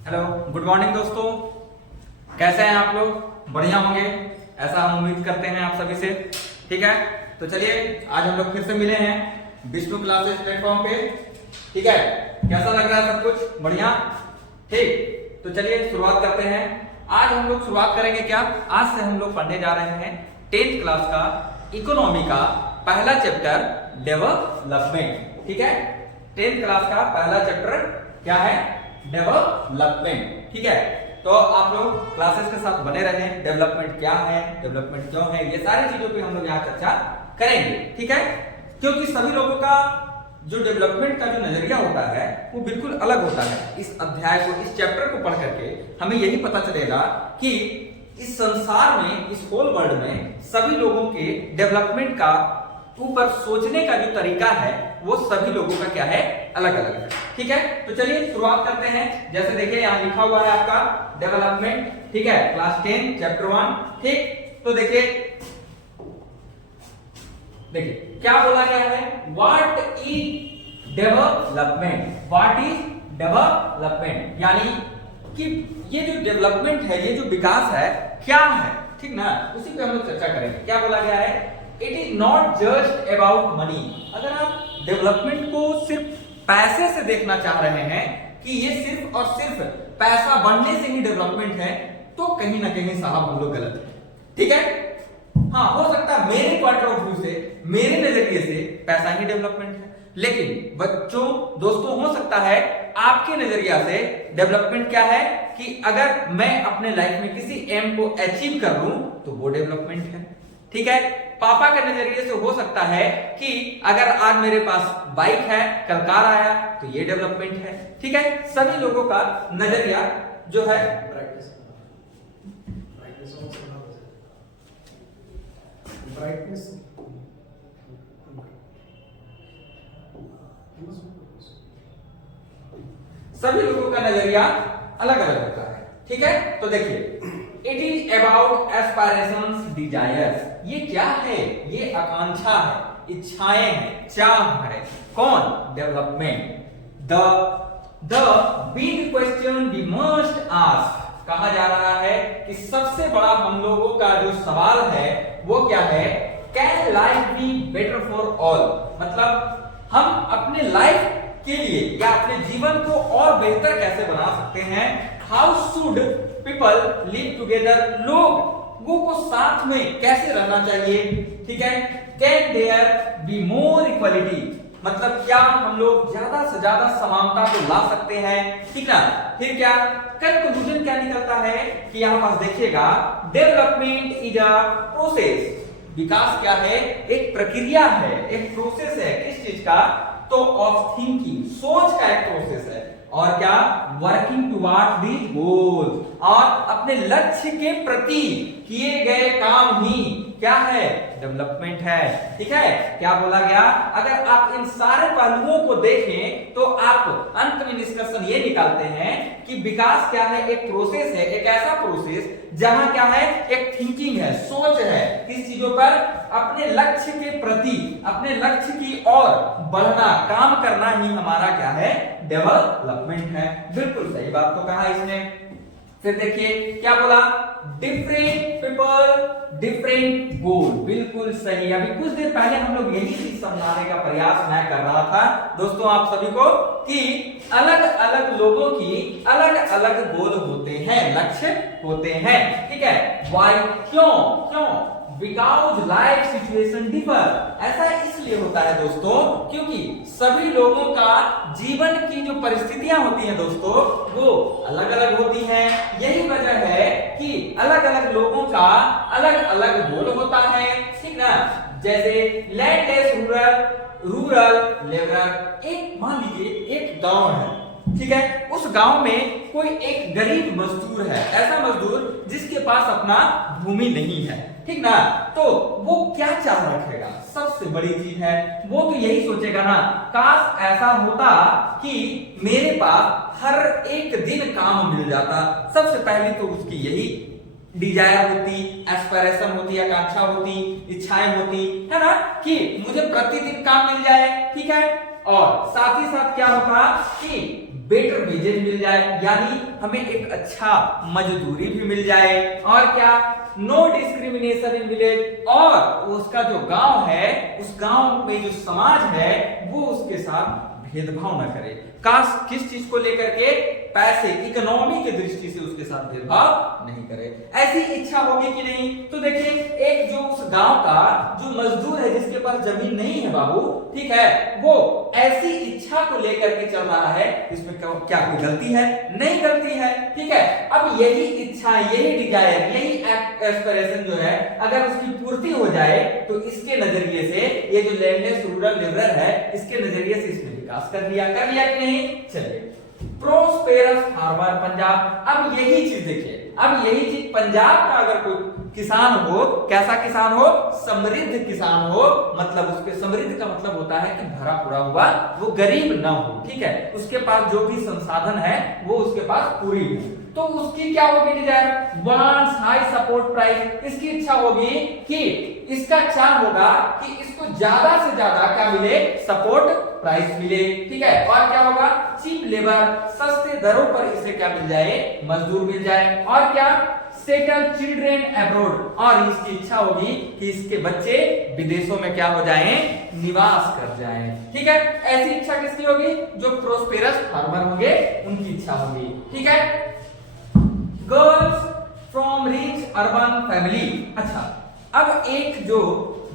Hello, good morning दोस्तों। कैसे हैं आप लोग? बढ़िया होंगे ऐसा हम उम्मीद करते हैं आप सभी से। ठीक है, तो चलिए आज हम लोग फिर से मिले हैं विष्णु क्लासेस प्लेटफॉर्म पे। ठीक है, कैसा लग रहा है सब कुछ? बढ़िया। ठीक, तो चलिए शुरुआत करते हैं। आज हम लोग शुरुआत करेंगे क्या? आज से हम लोग पढ़ने जा रहे हैं 10th क्लास का इकोनॉमी का पहला चैप्टर डेवलपमेंट। ठीक है, 10th क्लास का पहला चैप्टर क्या है? डेवलपमेंट। ठीक है, तो आप लोग क्लासेस के साथ बने रहें। डेवलपमेंट क्या है, डेवलपमेंट क्यों है, ये सारी चीजों पे हम लोग यहाँ चर्चा करेंगे। ठीक है, क्योंकि सभी लोगों का जो डेवलपमेंट का जो नजरिया होता है वो बिल्कुल अलग होता है। इस अध्याय को, इस चैप्टर को पढ़ करके हमें यही पता चलेगा कि इस संसार में, इस होल वर्ल्ड में सभी लोगों के डेवलपमेंट का ऊपर सोचने का जो तरीका है वो सभी लोगों का क्या है? अलग अलग है। ठीक है, तो चलिए शुरुआत करते हैं। जैसे देखिए यहाँ लिखा हुआ है आपका डेवलपमेंट। ठीक है, क्लास 10 चैप्टर 1। ठीक, तो देखिए क्या बोला गया है? What is development? What is development यानी कि ये जो डेवलपमेंट है, ये जो विकास है क्या है? ठीक ना, उसी पे हम लोग चर्चा करेंगे। क्या बोला गया है? It is not just about money. अगर आप डेवलपमेंट को सिर्फ पैसे से देखना चाह रहे हैं कि ये सिर्फ और सिर्फ पैसा बढ़ने से ही डेवलपमेंट है, तो कहीं ना कहीं साहब हम लोग गलत हैं। ठीक है, हाँ हो सकता है मेरे पॉइंट ऑफ व्यू से, मेरे नजरिए से पैसा ही डेवलपमेंट है, लेकिन बच्चों दोस्तों हो सकता है आपके नजरिया से डेवलपमेंट क्या है कि अगर मैं अपने लाइफ में किसी एम को अचीव कर लूं तो वो डेवलपमेंट है। ठीक है, पापा के नजरिए से हो सकता है कि अगर आज मेरे पास बाइक है, कल कार आया, तो ये डेवलपमेंट है। ठीक है, सभी लोगों का नजरिया जो है सभी लोगों का नजरिया अलग अलग होता है। ठीक है, तो देखिए it is about aspirations desires. ये क्या है? ये आकांक्षा है, इच्छाएं हैं, चाह है। कौन? Development. The big question we must ask. कहा जा रहा है कि सबसे बड़ा हम लोगों का जो सवाल है वो क्या है? Can life be better for all? मतलब हम अपने लाइफ के लिए या अपने जीवन को और बेहतर कैसे बना सकते हैं? How should people live together? लोगों को साथ में कैसे रहना चाहिए? ठीक है, can there be more equality? मतलब क्या हम लोग ज्यादा से ज्यादा समानता को ला सकते हैं? ठीक ना, फिर क्या कंक्लूजन क्या निकलता है कि यहां पास देखिएगा डेवलपमेंट इज अ प्रोसेस। विकास क्या है? एक प्रक्रिया है, एक प्रोसेस है। किस चीज का? तो ऑफ थिंकिंग, सोच का एक प्रोसेस है। और क्या? वर्किंग टुवर्ड्स दी गोल्स, और अपने लक्ष्य के प्रति किए गए काम ही क्या है? डेवलपमेंट है। ठीक है, क्या बोला गया? अगर आप इन सारे पहलुओं को देखें तो आप अंत में निष्कर्षण ये निकालते हैं कि विकास क्या है? एक प्रोसेस है, एक ऐसा प्रोसेस जहां क्या है? एक थिंकिंग है, सोच है। किस चीजों पर? अपने लक्ष्य के प्रति, अपने लक्ष्य की ओर बढ़ना, काम करना ही हमारा क्या है? डेवलपमेंट है। बिल्कुल सही बात तो कहा इसने। फिर देखिए क्या बोला? डिफरेंट पीपल डिफरेंट गोल। बिल्कुल सही। अभी कुछ देर पहले हम लोग यही चीज समझाने का प्रयास मैं कर रहा था दोस्तों आप सभी को कि अलग अलग लोगों की अलग अलग गोल होते हैं, लक्ष्य होते हैं। ठीक है, वाई? क्यों? Because life situation differ. ऐसा इसलिए होता है दोस्तों क्योंकि सभी लोगों का जीवन की जो परिस्थितियां होती हैं दोस्तों वो अलग अलग होती हैं। यही वजह है कि अलग अलग लोगों का अलग अलग गोल होता है। ठीक ना, जैसे लैंडलेस रूरल लेबरर। एक मान लीजिए एक गांव है, ठीक है, उस गांव में कोई एक गरीब मजदूर है, ऐसा मजदूर जिसके पास अपना भूमि नहीं है। ठीक ना, तो वो क्या चाह रखेगा? सबसे बड़ी चीज है वो तो यही सोचेगा ना, काश ऐसा होता कि मेरे पास हर एक दिन काम मिल जाता। सबसे पहले तो उसकी यही डिजायर होती, एस्पिरेशन होती, आकांक्षा होती, इच्छाएं होती है ना कि मुझे प्रतिदिन काम मिल जाए। ठीक है, और साथ ही साथ क्या होगा कि बेटर वेजेस मिल जाए, यानी हमें एक अच्छा मजदूरी भी मिल जाए, और क्या, नो डिस्क्रिमिनेशन इन विलेज, और उसका जो गांव है, उस गांव में जो समाज है वो उसके साथ भेदभाव न करे। किस चीज को लेकर के, पैसे, इकोनॉमी की दृष्टि से उसके साथ भेदभाव नहीं करे, ऐसी इच्छा होगी कि नहीं। तो देखिए, एक जो उस गांव का जो मजदूर है जिसके पास जमीन नहीं है बाबू, ठीक है, वो ऐसी इच्छा को लेकर के चल रहा है, इसमें क्या कोई गलती है? नहीं गलती है, ठीक है। अब यही इच्छा, यही डिजायर, यही एस्पिरेशन जो है, अगर उसकी पूर्ति हो जाए तो इसके नजरिए से ये जो लैंडलेस रूरल लिबरल है, इसके नजरिए से इसमें विकास कर लिया कि नहीं। चलिए, प्रोस्पेरस फार्मर पंजाब, अब यही चीज देखिए, अब यही चीज पंजाब का अगर कोई किसान हो, कैसा किसान हो? समृद्ध किसान हो, मतलब उसके समृद्ध का मतलब होता है कि भरा पूरा हुआ, वो गरीब ना हो, ठीक है, उसके पास जो भी संसाधन है वो उसके पास पूरी हो, तो उसकी क्या होगी desire? Wants high support price, इसकी इच्छा होगी कि इसका चाह होगा कि इसको ज्यादा से ज्यादा क्या मिले? सपोर्ट प्राइस मिले, ठीक है, और क्या होगा? चीप लेबर, सस्ते दरों पर इसे क्या मिल जाए? मजदूर मिल जाए, और क्या? सेटल चिल्ड्रेन अब्रॉड, और इसकी इच्छा होगी कि इसके बच्चे विदेशों में क्या हो जाएं? निवास कर जाएं, ठीक है। ऐसी इच्छा किसकी होगी? जो प्रोस्पेरस फार्मर होंगे उनकी इच्छा होगी, ठीक है। Girls from rich urban family, अच्छा, अब एक जो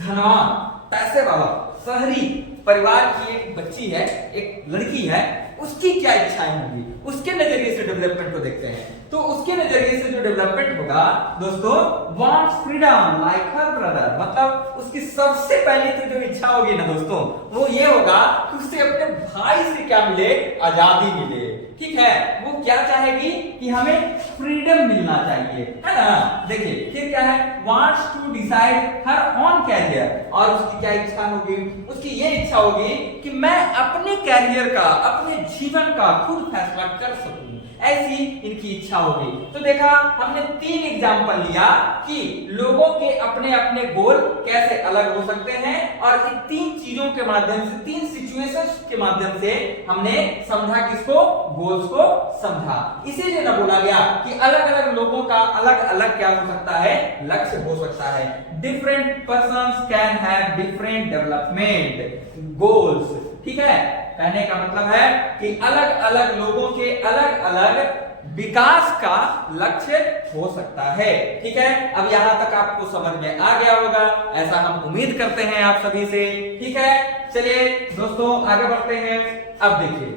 धनवान, पैसे वाला, शहरी परिवार की एक बच्ची है, एक लड़की है, उसकी क्या इच्छाएं होंगी? उसके नजरिए से डेवलपमेंट को देखते हैं। तो उसके नजरिए से जो डेवलपमेंट होगा दोस्तों, wants freedom like her brother, मतलब उसकी सबसे पहली तो जो इच्छा होगी ना दोस्तों, वो ये होगा कि उसे अपने भाई से क्या मिले? आजादी मिले, ठीक है। वो क्या चाहेगी कि हमें फ्रीडम मिलना चाहिए, है ना। देखिए फिर क्या है? Wants to decide her on career, और उसकी क्या इच्छा होगी? उसकी ये इच्छा होगी कि मैं अपने कैरियर का, अपने जीवन का खुद फैसला कर सकूं, ऐसी इनकी इच्छा होगी। तो देखा हमने 3 एग्जांपल लिया कि लोगों के अपने अपने गोल कैसे अलग हो सकते हैं, और इन 3 चीजों के माध्यम से, 3 सिचुएशंस के माध्यम से हमने समझा किसको? गोल्स को समझा। इसीलिए ना बोला गया कि अलग अलग लोगों का अलग अलग क्या हो सकता है? लक्ष्य हो सकता है। Different persons can have different development goals, ठीक है। कहने का मतलब है कि अलग अलग लोगों के अलग अलग विकास का लक्ष्य हो सकता है, ठीक है। अब यहां तक आपको समझ में आ गया होगा, ऐसा हम उम्मीद करते हैं आप सभी से, ठीक है। चलिए दोस्तों आगे बढ़ते हैं। अब देखिए,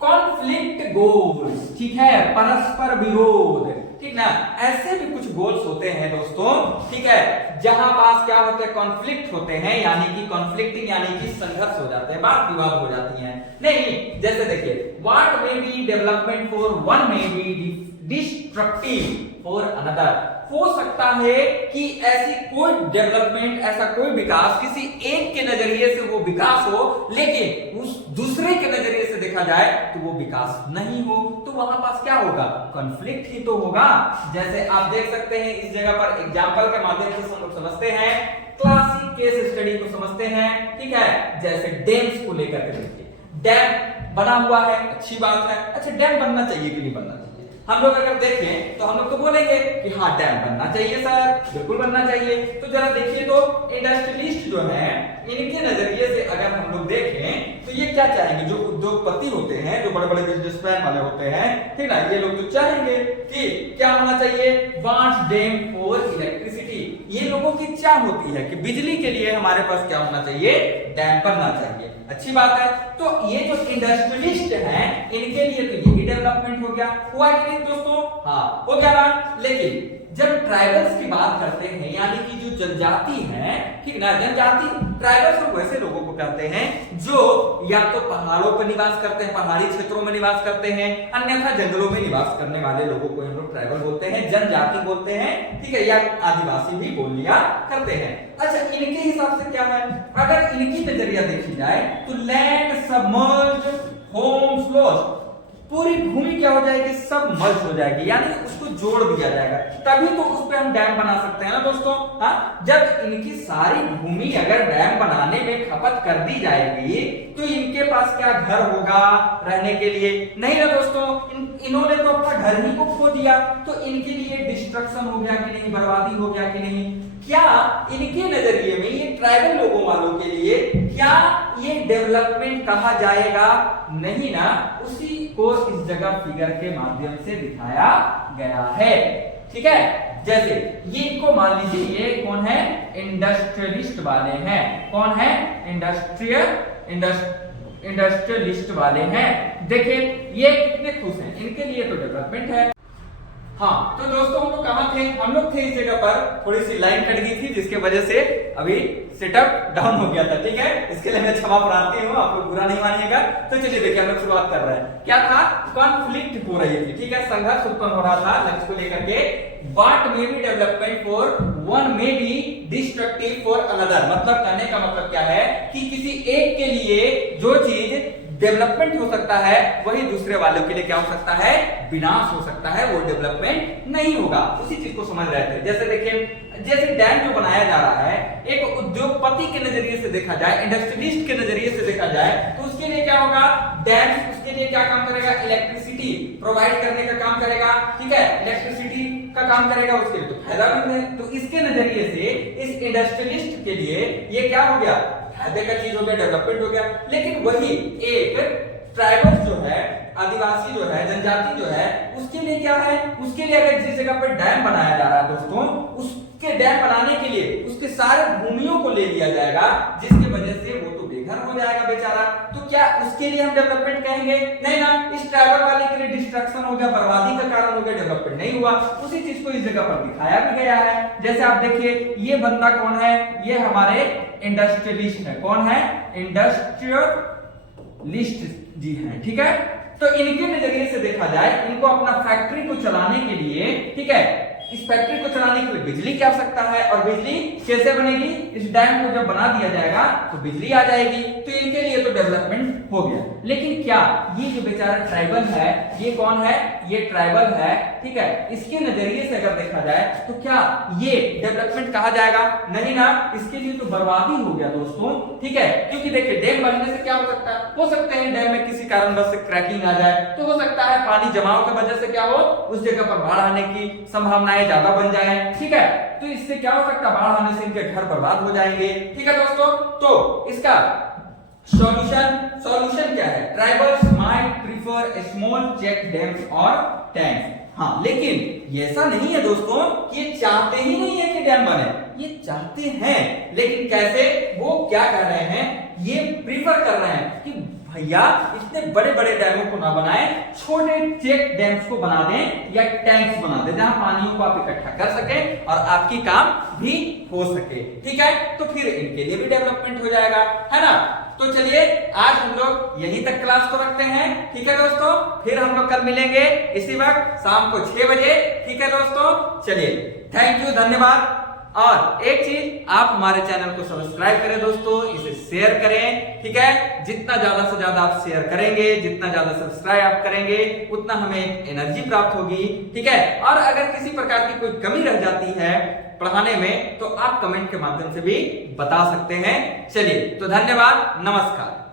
कॉन्फ्लिक्ट गोल्स, ठीक है, परस्पर विरोध, ठीक ना, ऐसे भी कुछ गोल्स होते हैं दोस्तों, ठीक है, जहां पास क्या होते हैं? कॉन्फ्लिक्ट होते हैं, यानी कि कॉन्फ्लिक्टिंग, यानी कि संघर्ष हो जाते हैं, बात विवाद हो जाती है। नहीं, जैसे देखिए, what may be development for one may be destructive for another, हो सकता है कि ऐसी कोई डेवलपमेंट, ऐसा कोई विकास किसी एक के नजरिए से वो विकास हो, लेकिन उस दूसरे के नजरिए से देखा जाए तो वो विकास नहीं हो, तो वहां पास क्या होगा? कॉन्फ्लिक्ट ही तो होगा। जैसे आप देख सकते हैं, इस जगह पर एग्जांपल के माध्यम से हम लोग समझते हैं, क्लासिक केस स्टडी को समझते हैं, ठीक है। जैसे डैम्स को लेकर के देखिए, डैम बना हुआ है, अच्छी बात है। अच्छा, डैम बनना चाहिए कि नहीं बनना चाहिए? हम लोग अगर देखें तो हम लोग तो बोलेंगे कि हाँ डैम बनना चाहिए सर, बिल्कुल बनना चाहिए। तो जरा देखिए, तो इंडस्ट्रियलिस्ट जो है, इनके नजरिए से अगर हम लोग देखें तो ये क्या चाहेंगे? जो उद्योगपति होते हैं, जो बड़े बड़े बिजनेसमैन वाले होते हैं, ठीक ना, ये लोग तो चाहेंगे कि क्या होना चाहिए? वांट्स डैम फॉर इलेक्ट्रिसिटी, ये लोगों की इच्छा होती है कि बिजली के लिए हमारे पास क्या होना चाहिए? डैम बनना चाहिए, अच्छी बात है। तो ये जो इंडस्ट्रियलिस्ट हैं, इनके लिए तो ये डेवलपमेंट हो गया, हुआ कि नहीं दोस्तों? हाँ, हो गया ना। लेकिन जब ट्राइबल्स की बात करते हैं, यानी कि जो जनजाति है, ठीक ना, जनजाति, ट्राइबल्स लोग वैसे लोगों को कहते हैं जो या तो पहाड़ों पर निवास करते हैं, पहाड़ी क्षेत्रों में निवास करते हैं, अन्यथा जंगलों में निवास करने वाले लोगों को हम लोग ट्राइबल बोलते हैं, जनजाति बोलते हैं, ठीक है, या आदिवासी भी बोल लिया करते हैं। अच्छा, इनके हिसाब से क्या है? अगर इनकी नजरिया देखी जाए तो लैंड सबमर्ज्ड, होम्स लॉस्ट, पूरी भूमि क्या हो जाएगी, सब मल्च हो जाएगी, यानी उसको जोड़ दिया जाएगा, तभी तो उस पे हम डैम बना सकते हैं ना दोस्तों। हाँ, जब इनकी सारी भूमि अगर डैम बनाने में खपत कर दी जाएगी तो इनके पास क्या घर होगा रहने के लिए? नहीं ना दोस्तों, इन्होंने तो अपना घर ही को खो दिया, तो इनके लिए डिस्ट्रक्शन हो गया कि नहीं, बर्बादी हो गया कि नहीं? क्या इनके नजरिए में, ये ट्राइबल लोगों वालों के लिए क्या ये डेवलपमेंट कहा जाएगा? नहीं ना, उसी को इस जगह फिगर के माध्यम से दिखाया गया है। ठीक है, जैसे ये इनको मान लीजिए, ये कौन है, इंडस्ट्रियलिस्ट वाले हैं। कौन है, इंडस्ट्रियलिस्ट वाले हैं। देखिए ये कितने खुश हैं, इनके लिए तो डेवलपमेंट है। हाँ, तो दोस्तों हम लोग कहाँ थे, हम लोग थे इस जगह पर, थोड़ी सी लाइन कट गई थी जिसके वजह से अभी सेटअप डाउन हो गया था। ठीक है, इसके लिए मैं क्षमा प्रार्थी हूँ, आप लोग बुरा नहीं मानिएगा। तो चलिए देखिए हम लोग शुरुआत कर रहे हैं। क्या था, कॉन्फ्लिक्ट हो रही थी, ठीक है, संघर्ष उत्पन्न हो रहा था लक्ष्य को लेकर के। What may be development for one may be destructive for another, मतलब कहने का मतलब क्या है कि किसी एक के लिए जो चीज डेवलपमेंट हो सकता है वही दूसरे वालों के लिए क्या हो सकता है, विनाश हो सकता है, वो डेवलपमेंट नहीं होगा। उसी चीज को समझ रहे थे। जैसे देखिए, जैसे डैम जो बनाया जा रहा है, एक उद्योगपति के नजरिए से देखा जाए, इंडस्ट्रियलिस्ट के नजरिए से देखा जाए, तो उसके लिए क्या होगा, डैम उसके लिए क्या काम करेगा, इलेक्ट्रिसिटी प्रोवाइड करने का काम करेगा। ठीक है, इलेक्ट्रिसिटी का काम करेगा, उसके लिए तो फायदामंद है। तो इसके नजरिए से इस इंडस्ट्रियलिस्ट के लिए ये क्या हो गया, फायदे का चीज हो गया, डेवलपमेंट हो गया। लेकिन वही एक ट्राइबल जो है, आदिवासी जो है, जनजाति जो है, उसके लिए क्या है, उसके लिए अगर जिस जगह पर डैम बनाया जा रहा है दोस्तों, उसके डैम बनाने के लिए उसके सारे भूमियों को ले लिया जाएगा, जिसके वजह से वो तो बेघर हो जाएगा बेचारा। तो क्या उसके लिए हम डेवलपमेंट कहेंगे? नहीं ना, इस ट्राइबल वाले के लिए डिस्ट्रक्शन हो गया, बर्बादी का कारण हो गया, डेवलपमेंट नहीं हुआ। उसी चीज को इस जगह पर दिखाया भी गया है। जैसे आप देखिए, ये बंदा कौन है, ये हमारे इंडस्ट्रियलिस्ट है। कौन है, इंडस्ट्रियलिस्ट जी हैं। ठीक है, तो इनके नजरिए से देखा जाए, इनको अपना फैक्ट्री को चलाने के लिए, ठीक है, इस फैक्ट्री को चलाने के लिए बिजली की आवश्यकता है, और बिजली कैसे बनेगी, इस डैम को जब बना दिया जाएगा तो बिजली आ जाएगी। तो इनके लिए तो डेवलपमेंट हो गया। लेकिन क्या ये जो बेचारा ट्राइबल है, ये कौन है, ये ट्राइबल है, ठीक है, इसके नजरिए से अगर देखा जाए तो क्या ये डेवलपमेंट कहा जाएगा? नहीं ना, इसके लिए तो बर्बादी हो गया दोस्तों। ठीक है, क्योंकि देखिए डैम बनने से क्या हो सकता है, हो सकते हैं डैम में किसी कारणवश से क्रैकिंग आ जाए, तो हो सकता है पानी जमाव की वजह से क्या हो, उस जगह पर बाढ़ आने की संभावना ज्यादा बन जाए। ठीक है, तो इससे क्या हो सकता है, बाढ़ आने से इनके घर बर्बाद हो जाएंगे। ठीक है दोस्तों, तो इसका सॉल्यूशन क्या है, tribals might prefer small check dams और टैंक्स। हाँ, लेकिन ये ऐसा नहीं है दोस्तों कि ये चाहते ही नहीं है कि डैम बने, ये चाहते हैं, लेकिन कैसे, वो क्या कर रहे हैं, ये प्रीफर कर रहे हैं कि भैया इतने बड़े बड़े डैमों को ना बनाएं, छोटे चेक डैम्स को बना दें या टैंक्स बना दें, जहां पानियों को आप इकट्ठा कर सकें और आपकी काम भी हो सके। ठीक है, तो फिर इनके लिए भी डेवलपमेंट हो जाएगा, है ना। तो चलिए आज हम लोग यहीं तक क्लास को रखते हैं। ठीक है दोस्तों, फिर हम लोग कल मिलेंगे इसी वक्त शाम को 6 बजे। ठीक है दोस्तों, चलिए, थैंक यू, धन्यवाद। और एक चीज, आप हमारे चैनल को सब्सक्राइब करें दोस्तों, इसे शेयर करें। ठीक है, जितना ज्यादा से ज्यादा आप शेयर करेंगे, जितना ज्यादा सब्सक्राइब आप करेंगे, उतना हमें एनर्जी प्राप्त होगी। ठीक है, और अगर किसी प्रकार की कोई कमी रह जाती है पढ़ाने में, तो आप कमेंट के माध्यम से भी बता सकते हैं। चलिए, तो धन्यवाद, नमस्कार।